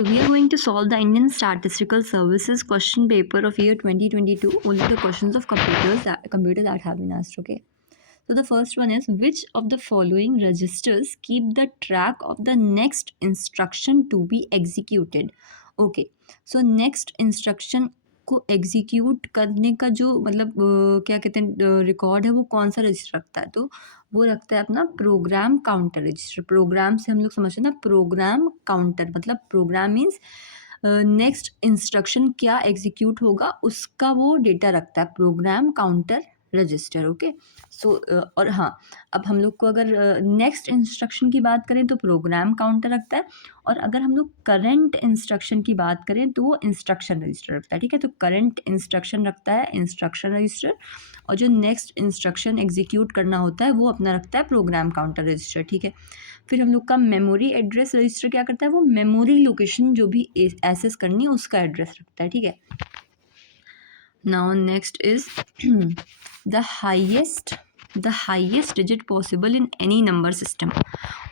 We are going to solve the Indian Statistical Services question paper of year 2022, only the questions of computer that have been asked, okay? So the first one is, which of the following registers keep the track of the next instruction to be executed? Okay, so next instruction को execute करने का जो मतलब क्या कहते हैं record है वो कौन सा रजिस्टर रखता है, तो वो रखता है अपना प्रोग्राम काउंटर रजिस्टर। प्रोग्राम से हम लोग समझते हैं ना, प्रोग्राम काउंटर मतलब प्रोग्राम मीन्स नेक्स्ट इंस्ट्रक्शन क्या एग्जीक्यूट होगा उसका वो डेटा रखता है, प्रोग्राम काउंटर रजिस्टर। ओके, सो और हाँ, अब हम लोग को अगर नेक्स्ट इंस्ट्रक्शन की बात करें तो प्रोग्राम काउंटर रखता है, और अगर हम लोग करंट इंस्ट्रक्शन की बात करें तो वो इंस्ट्रक्शन रजिस्टर रखता है। ठीक है, तो करंट इंस्ट्रक्शन रखता है इंस्ट्रक्शन रजिस्टर, और जो नेक्स्ट इंस्ट्रक्शन एग्जीक्यूट करना होता है वो अपना रखता है प्रोग्राम काउंटर रजिस्टर। ठीक है, फिर हम लोग का मेमोरी एड्रेस रजिस्टर क्या करता है, वो मेमोरी लोकेशन जो भी एक्सेस करनी है उसका एड्रेस रखता है। ठीक है, now next is the highest digit possible in any number system.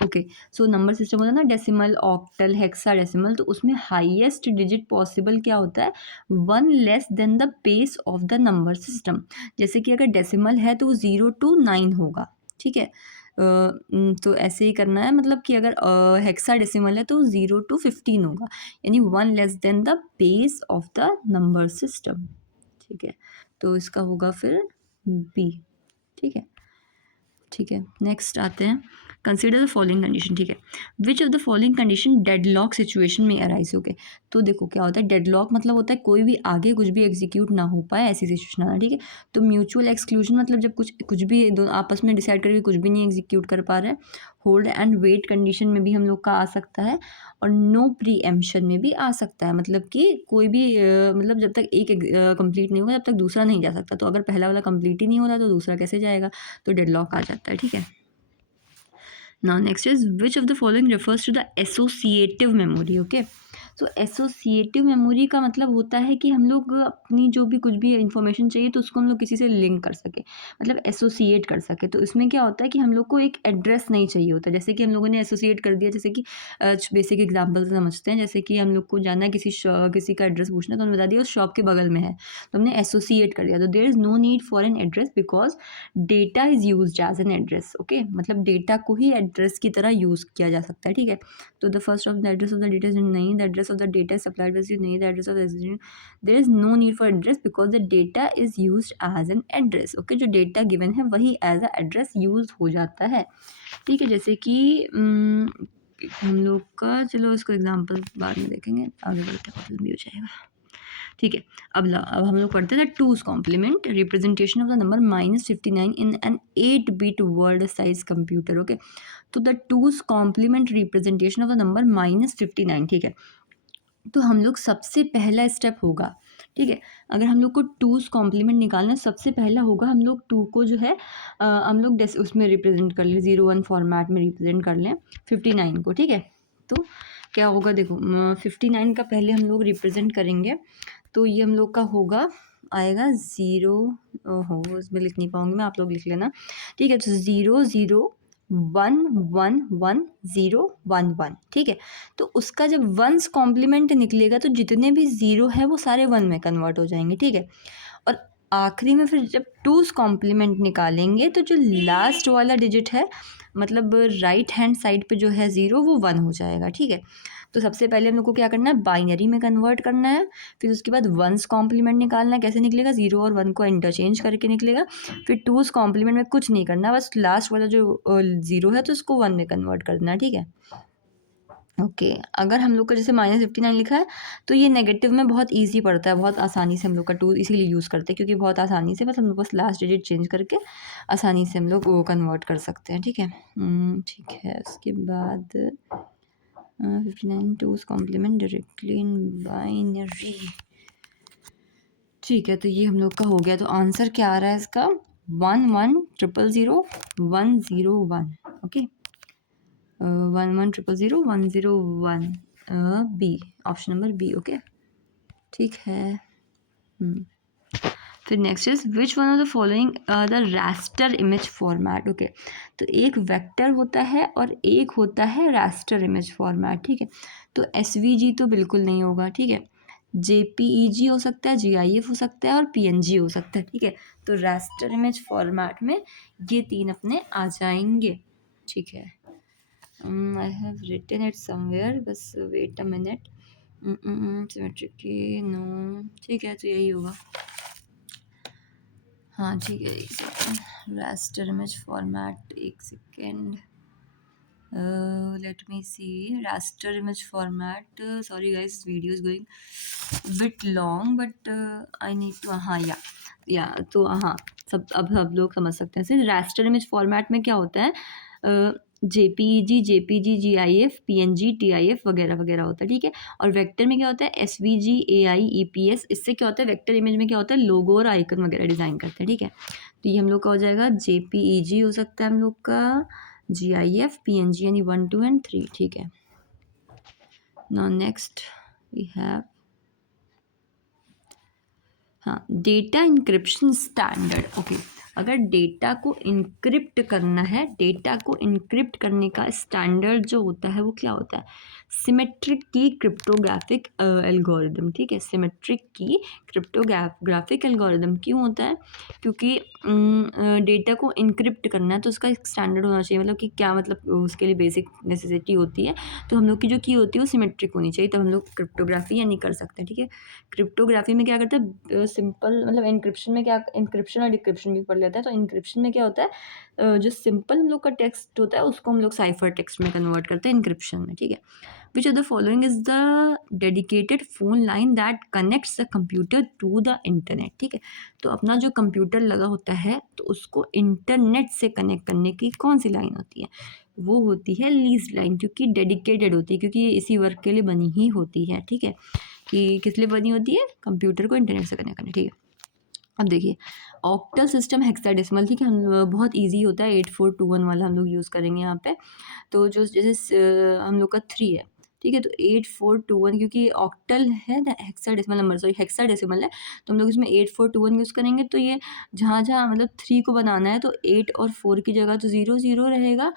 Okay, so number system होता है ना, डेसिमल, ऑक्टल, हेक्साडेसिमल, तो उसमें हाईएस्ट डिजिट पॉसिबल क्या होता है, 1 less than the base of the number system. जैसे कि अगर डेसिमल है तो वो 0 to 9 होगा। ठीक है, तो ऐसे ही करना है, मतलब कि अगर हेक्साडेसिमल है तो 0 to 15 होगा, यानी 1 less than the base of the number system. ठीक है, तो इसका होगा फिर बी। ठीक है, ठीक है, नेक्स्ट आते हैं, कंसिडर द फॉलोइंग कंडीशन। ठीक है, which of the following condition deadlock situation में अराइज। ओके, तो देखो क्या होता है, डेडलॉक मतलब होता है कोई भी आगे कुछ भी एग्जीक्यूट ना हो पाए, ऐसी सिचुएशन आना। ठीक है, तो म्यूचुअल एक्सक्लूजन मतलब जब कुछ भी दो आपस में डिसाइड करके कुछ भी नहीं एग्जीक्यूट कर पा रहे हैं। होल्ड एंड वेट कंडीशन में भी हम लोग का आ सकता है, और नो प्रीएम्पशन में भी आ सकता है, मतलब कि कोई भी मतलब जब तक एक कंप्लीट नहीं होगा तब तक दूसरा नहीं जा सकता, तो अगर पहला वाला कंप्लीट ही नहीं हो रहा तो दूसरा कैसे जाएगा, तो डेडलॉक आ जाता है। ठीक है, now next is, which of the following refers to the associative memory. Okay, so associative memory का मतलब होता है कि हम लोग अपनी जो भी कुछ भी इंफॉर्मेशन चाहिए तो उसको हम लोग किसी से लिंक कर सके, मतलब एसोसिएट कर सके। तो इसमें क्या होता है कि हम लोग को एक एड्रेस नहीं चाहिए होता, जैसे कि हम लोगों ने एसोसिएट कर दिया, जैसे कि बेसिक एग्जांपल से समझते हैं, जैसे कि हम लोग को जाना है किसी का एड्रेस पूछना, तो हमने बता दिया उस शॉप के बगल में है, तो हमने एसोसिएट कर दिया। तो there is no need for an address because data is used as an address. Okay, मतलब डेटा को ही एड्रेस की तरह यूज़ किया जा सकता है। ठीक है, तो the first of the address of the data नहीं, the address of the data supplied by नहीं, the address of the there is no need for address because the data is used as an address. Okay, जो डेटा given है वही as a address use हो जाता है। ठीक है, जैसे कि हम लोग का, चलो इसको एग्जाम्पल बाद में देखेंगे, आगे डेटा भी हो जाएगा। ठीक है, अब हम लोग पढ़ते हैं two's complement representation of the number -59 in an 8-bit word size computer. Okay, तो the two's complement representation of the number -59। ठीक है, तो हम लोग सबसे पहला स्टेप होगा, ठीक है, अगर हम लोग को टूज कॉम्प्लीमेंट निकालना सबसे पहला होगा, हम लोग टू को जो है हम लोग उसमें रिप्रेजेंट कर लें, 01 फॉर्मेट में रिप्रेजेंट कर लें 59 को। ठीक है, तो क्या होगा, देखो 59 का पहले हम लोग रिप्रेजेंट करेंगे, तो ये हम लोग का होगा, आएगा 0, हो उसमें लिख नहीं पाऊँगी मैं, आप लोग लिख लेना। ठीक है, तो 0 0 1 1 1 0 1 1। ठीक है, तो उसका जब वंस कॉम्प्लीमेंट निकलेगा तो जितने भी ज़ीरो है वो सारे 1 में कन्वर्ट हो जाएंगे। ठीक है, और आखिरी में फिर जब टूज कॉम्प्लीमेंट निकालेंगे तो जो लास्ट वाला डिजिट है, मतलब राइट हैंड साइड पे जो है 0, वो 1 हो जाएगा। ठीक है, तो सबसे पहले हम लोग को क्या करना है, बाइनरी में कन्वर्ट करना है, फिर उसके बाद वंस कॉम्प्लीमेंट निकालना है। कैसे निकलेगा, 0 और 1 को इंटरचेंज करके निकलेगा। फिर टूज कॉम्प्लीमेंट में कुछ नहीं करना, बस लास्ट वाला जो 0 है तो उसको 1 में कन्वर्ट करना है। ठीक है, ओके, अगर हम लोग का जैसे -59 लिखा है तो ये नेगेटिव में बहुत इजी पड़ता है, बहुत आसानी से हम लोग का टू इसीलिए यूज़ करते हैं, क्योंकि बहुत आसानी से बस हम लोग बस लास्ट डिजिट चेंज करके आसानी से हम लोग वो कन्वर्ट कर सकते हैं। ठीक है, ठीक है, उसके बाद 59 two's complement directly in binary. ठीक है, तो ये हम लोग का हो गया, तो आंसर क्या आ रहा है इसका, 1 1 0 0 1 0 1। Okay, 1 1 0 0 1 0 1, B, option number B. Okay, ठीक है, फिर next is which one of the following the raster image format. Okay, तो एक वेक्टर होता है और एक होता है रास्टर इमेज फॉर्मेट, ठीक है। तो एसवीजी तो बिल्कुल नहीं होगा, ठीक है। जेपीईजी हो सकता है, जीआईएफ हो सकता है और पीएनजी हो सकता है, ठीक है। तो रास्टर इमेज फॉर्मेट में ये तीन अपने आ जाएंगे, ठीक है। I have written it somewhere, बस वेट अ मिनट। सिमेट्रिक की नो, ठीक है, तो यही होगा। हाँ ठीक है, एक सेकेंड, रास्टर इमेज फॉर्मेट, एक second, let me see raster image format. Sorry guys, video is going bit long but I need to, हाँ या तो हाँ, सब लोग समझ सकते हैं। सिर्फ रास्टर इमेज फॉर्मेट में क्या होता है, जेपीजी, जीआईएफ, पीएनजी, टीआईएफ वगैरह वगैरह होता है, ठीक है। और वेक्टर में क्या होता है, एसवीजी, एआई, ईपीएस। इससे क्या होता है, वेक्टर इमेज में क्या होता है, लोगो और आइकन वगैरह डिज़ाइन करते हैं, ठीक है। तो ये हम लोग का हो जाएगा जेपीईजी हो सकता है हम लोग का, GIF, PNG यानी 1, 2 and 3, ठीक है। Now next we have हाँ, डेटा इंक्रिप्शन स्टैंडर्ड। ओके, अगर डेटा को इनक्रिप्ट करना है, डेटा को इनक्रिप्ट करने का स्टैंडर्ड जो होता है वो क्या होता है, सिमेट्रिक की क्रिप्टोग्राफिक एल्गोरिदम, ठीक है। सिमेट्रिक की क्रिप्टोग्राफिक एल्गोरिदम क्यों होता है, क्योंकि डेटा को इनक्रिप्ट करना है तो उसका एक स्टैंडर्ड होना चाहिए, मतलब कि क्या, मतलब उसके लिए बेसिक नेसेसिटी होती है। तो हम लोग की जो की होती है वो सिमेट्रिक होनी चाहिए, तब हम लोग क्रिप्टोग्राफी या नहीं कर सकते, ठीक है। क्रिप्टोग्राफी में क्या करते हैं, सिंपल मतलब इंक्रिप्शन में क्या, इंक्रिप्शन और डिक्रिप्शन भी पढ़ लेते हैं। तो इंक्रिप्शन में क्या होता है, जो सिंपल हम लोग का टेक्स्ट होता है उसको हम लोग साइफर टेक्स्ट में कन्वर्ट करते हैं इंक्रिप्शन में, ठीक है। Which of the following is the dedicated phone line that connects the computer to the internet, ठीक है। तो अपना जो कंप्यूटर लगा होता है तो उसको इंटरनेट से कनेक्ट करने की कौन सी लाइन होती है, वो होती है लीज लाइन, क्योंकि डेडिकेटेड होती है, क्योंकि ये इसी वर्क के लिए बनी ही होती है, ठीक है। कि किस लिए बनी होती है, कंप्यूटर को इंटरनेट से कनेक्ट करने, ठीक है। अब देखिए, ऑक्टल सिस्टम हेक्साडेसिमल, ठीक है, हम बहुत इजी होता है, 8421 वाला हम लोग यूज़ करेंगे यहाँ पे। तो जो जैसे हम लोग का 3 है, ठीक है, तो 8421 क्योंकि ऑक्टल है ना, हेक्साडेसिमल नंबर, सॉरी हेक्साडेसिमल है, तो हम लोग इसमें 8421 यूज़ करेंगे। तो ये जहाँ जहाँ मतलब 3 को बनाना है तो 8 और 4 की जगह तो 0 0 रहेगा,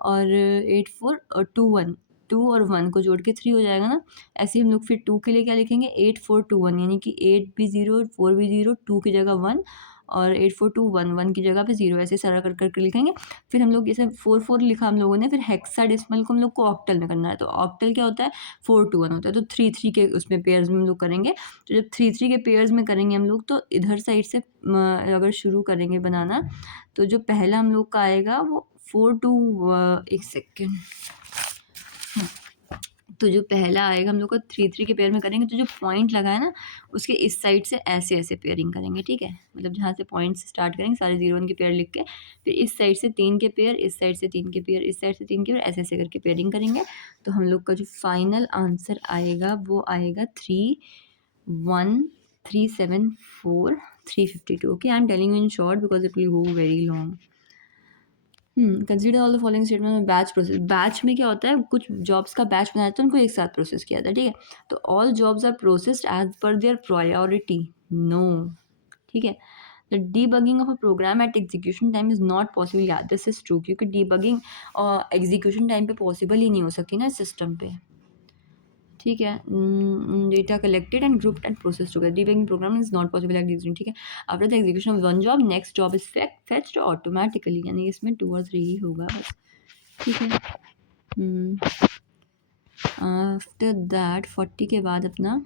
और 8421 2 और 1 को जोड़ के 3 हो जाएगा ना। ऐसे ही हम लोग फिर 2 के लिए क्या लिखेंगे, 8421, यानी कि 8 भी 0, 4 भी 0, 2 की जगह 1 और 8421 1 की जगह पे 0, ऐसे सारा कर करके लिखेंगे। फिर हम लोग जैसे 4 लिखा हम लोगों ने, फिर हेक्साडेसिमल को हम लोग को ऑक्टल में करना है। तो ऑक्टल क्या होता है, 4 to 1 होता है। तो 3 के उसमें पेयर्स में हम लोग करेंगे। तो जब 3 के पेयर्स में करेंगे हम लोग, तो इधर साइड से अगर शुरू करेंगे बनाना, तो जो पहला हम लोग का आएगा वो 4 to, एक सेकेंड, तो जो पहला आएगा हम लोग को 3 के पेयर में करेंगे, तो जो पॉइंट लगा है ना उसके इस साइड से ऐसे ऐसे पेयरिंग करेंगे, ठीक है। मतलब जहाँ से पॉइंट से स्टार्ट करेंगे सारे 0 1 के पेयर लिख के, फिर इस साइड से 3 के पेयर, इस साइड से 3 के पेयर, इस साइड से 3 के पेयर, ऐसे ऐसे करके पेयरिंग करेंगे। तो हम लोग का जो फाइनल आंसर आएगा वो आएगा 3174352। Okay, I am telling you in short because it will go very long. Consider all the following statement में बैच प्रोसेस। बैच में क्या होता है, कुछ जॉब्स का बैच बनाया जाता है, उनको एक साथ प्रोसेस किया जाता है, ठीक है। तो all jobs are processed as per their priority, no, ठीक है। The debugging of a program at execution time is not possible, या दिस इज ट्रू, क्योंकि डीबगिंग एग्जीक्यूशन टाइम पे पॉसिबल ही नहीं हो सकती ना सिस्टम पे, ठीक है। Data collected and grouped and process together, debugging program is not possible execution, ठीक है। After the execution of one job next job is fetched automatically, यानी इसमें 2 और 3 ही होगा बस, ठीक है। आफ्टर दैट 40 के बाद अपना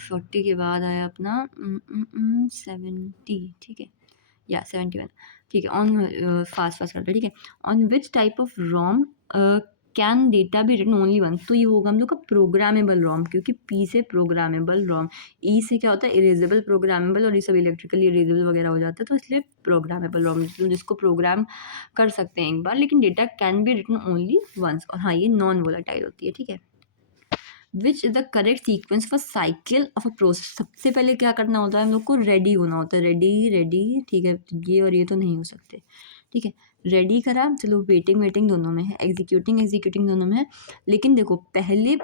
40 के बाद आया अपना 70, ठीक है, या 71, ठीक है। ऑन फास्ट फास्ट करते हैं, ठीक है। On which type of ROM can data be written only one, तो ये होगा हम लोग का प्रोग्रामेबल रोम, क्योंकि पी से प्रोग्रामेबल रोम, ई से क्या होता है इरेजेबल प्रोग्रामेबल, और ये सब इलेक्ट्रिकली इरेजेबल वगैरह हो जाता है, तो इसलिए प्रोग्रामेबल रोम जिसको प्रोग्राम कर सकते हैं एक बार, लेकिन data can be written only once, और हाँ ये नॉन वोलेटाइल होती है, ठीक है। Which is the correct sequence for cycle of a process, सबसे पहले क्या करना होता है हम लोग को, रेडी होना होता है, रेडी रेडी, ठीक है। ये और ये तो नहीं हो सकते, ठीक है। रेडी करा, चलो वेटिंग वेटिंग दोनों में है, एग्जीक्यूटिंग एग्जीक्यूटिंग दोनों में है, लेकिन देखो पहले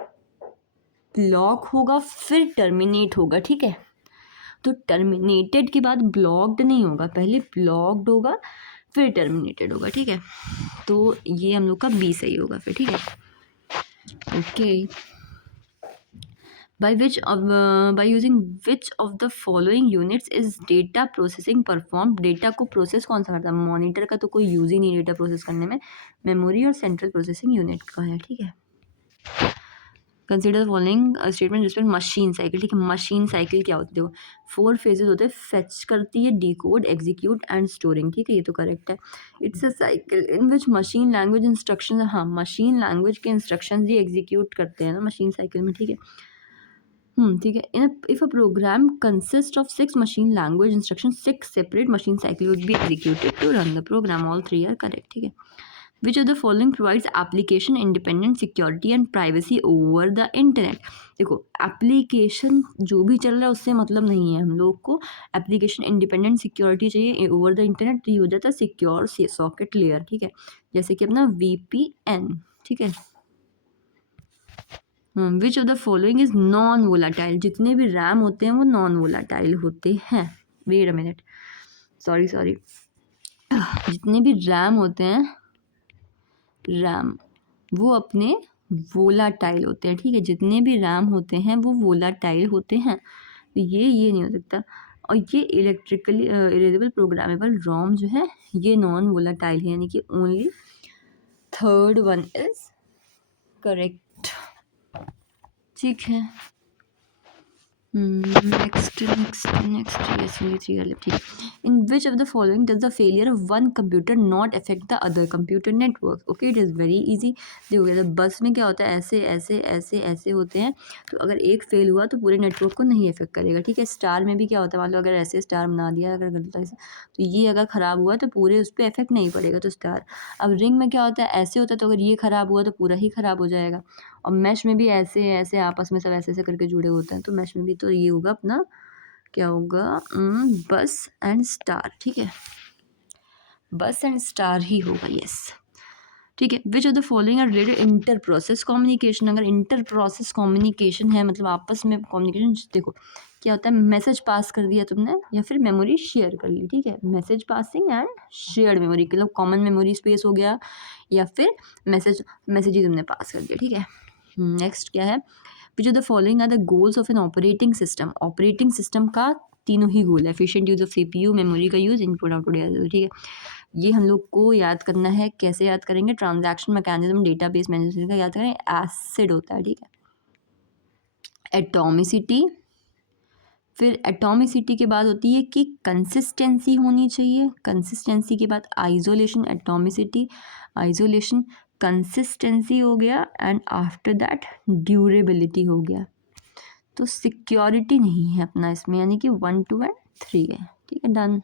ब्लॉक होगा फिर टर्मिनेट होगा, ठीक है। तो टर्मिनेटेड के बाद ब्लॉक्ड नहीं होगा, पहले ब्लॉक्ड होगा फिर टर्मिनेटेड होगा, ठीक है। तो ये हम लोग का बी सही होगा फिर, ठीक है। Okay, by using which of the following units is data processing performed? Data को प्रोसेस कौन सा करता है? मॉनिटर का तो कोई यूज ही नहीं डेटा प्रोसेस करने में, मेमोरी और सेंट्रल प्रोसेसिंग यूनिट का है, ठीक है। Consider following statement respect machine cycle, ठीक है। मशीन साइकिल क्या होती है? देखो 4 फेजेस होते हैं, फेच करती है, डिकोड, एग्जीक्यूट एंड स्टोरिंग, ठीक है, ये तो करेक्ट है। It's a cycle in which machine language instruction, हाँ मशीन लैंग्वेज के इंस्ट्रक्शन ही एग्जीक्यूट करते हैं ना मशीन साइकिल में, ठीक है। ठीक है। If a program consist of 6 machine language instruction, 6 separate machine cycle would be executed to run the program, all 3 are correct, ठीक है। Which of the following provides application independent security and privacy over the internet? देखो application जो भी चल रहा है उससे मतलब नहीं है हम लोग को, एप्लीकेशन इंडिपेंडेंट सिक्योरिटी चाहिए ओवर द इंटरनेट, तो ये हो जाता है सिक्योर सॉकेट लेयर, ठीक है। जैसे कि अपना VPN, ठीक है। Which of the following is non volatile? जितने भी रैम होते हैं वो नॉन वोलाटाइल होते हैं। वेट अ मिनट, सॉरी जितने भी रैम होते हैं, रैम वो अपने वोलाटाइल होते हैं, ठीक है। जितने भी रैम होते हैं वो वोलाटाइल होते हैं, तो ये नहीं हो सकता। और ये इलेक्ट्रिकली इरेजेबल प्रोग्रामेबल रोम जो है ये नॉन वोलाटाइल है, यानी कि only third one is correct, ठीक है। नेक्स्ट यस ओनली 3 कर ले, ठीक है। In which of the following does the failure of one computer not affect the other computer network? Okay, it is very easy. देखो तो बस में क्या होता है, ऐसे ऐसे ऐसे ऐसे होते हैं, तो अगर एक फेल हुआ तो पूरे नेटवर्क को नहीं अफेक्ट करेगा, ठीक है। स्टार में भी क्या होता है, मान लो अगर ऐसे स्टार बना दिया अगर गलती से, तो ये अगर ख़राब हुआ तो पूरे उस पर इफेक्ट नहीं पड़ेगा, तो स्टार। अब रिंग में क्या होता है, ऐसे होता है, तो अगर ये ख़राब हुआ तो पूरा ही ख़राब हो जाएगा। और मैश में भी ऐसे ऐसे आपस में सब ऐसे ऐसे करके जुड़े होते हैं, तो मैश में भी तो ये होगा अपना, क्या होगा, बस एंड स्टार, ठीक है। बस एंड स्टार ही होगा, यस, ठीक है। Which of the following are related inter process communication? अगर इंटर प्रोसेस कम्युनिकेशन है मतलब आपस में कम्युनिकेशन, देखो क्या होता है, मैसेज पास कर दिया तुमने या फिर मेमोरी शेयर कर ली, ठीक है। Message passing and shared memory, मतलब कॉमन मेमोरी स्पेस हो गया या फिर मैसेज ही तुमने पास कर दिया, ठीक है। नेक्स्ट क्या है, which of the following are the goals of an operating system? Operating system का तीनों ही गोल है, efficient use of CPU, memory का यूज, इनपुट आउटपुट, ठीक है। ये हम लोग को याद करना है, कैसे याद करेंगे, ट्रांजैक्शन मैकेनिज्म, डेटाबेस मैनेजमेंट का याद करें, एसिड होता है, ठीक है। एटॉमिसिटी, फिर एटॉमिसिटी के बाद होती है कि कंसिस्टेंसी होनी चाहिए, कंसिस्टेंसी के बाद आइसोलेशन, एटॉमिसिटी, आइसोलेशन, कंसिस्टेंसी हो गया, एंड आफ्टर दैट ड्यूरेबिलिटी हो गया। तो सिक्योरिटी नहीं है अपना इसमें, यानी कि 1 2 एंड 3 है, ठीक है, डन।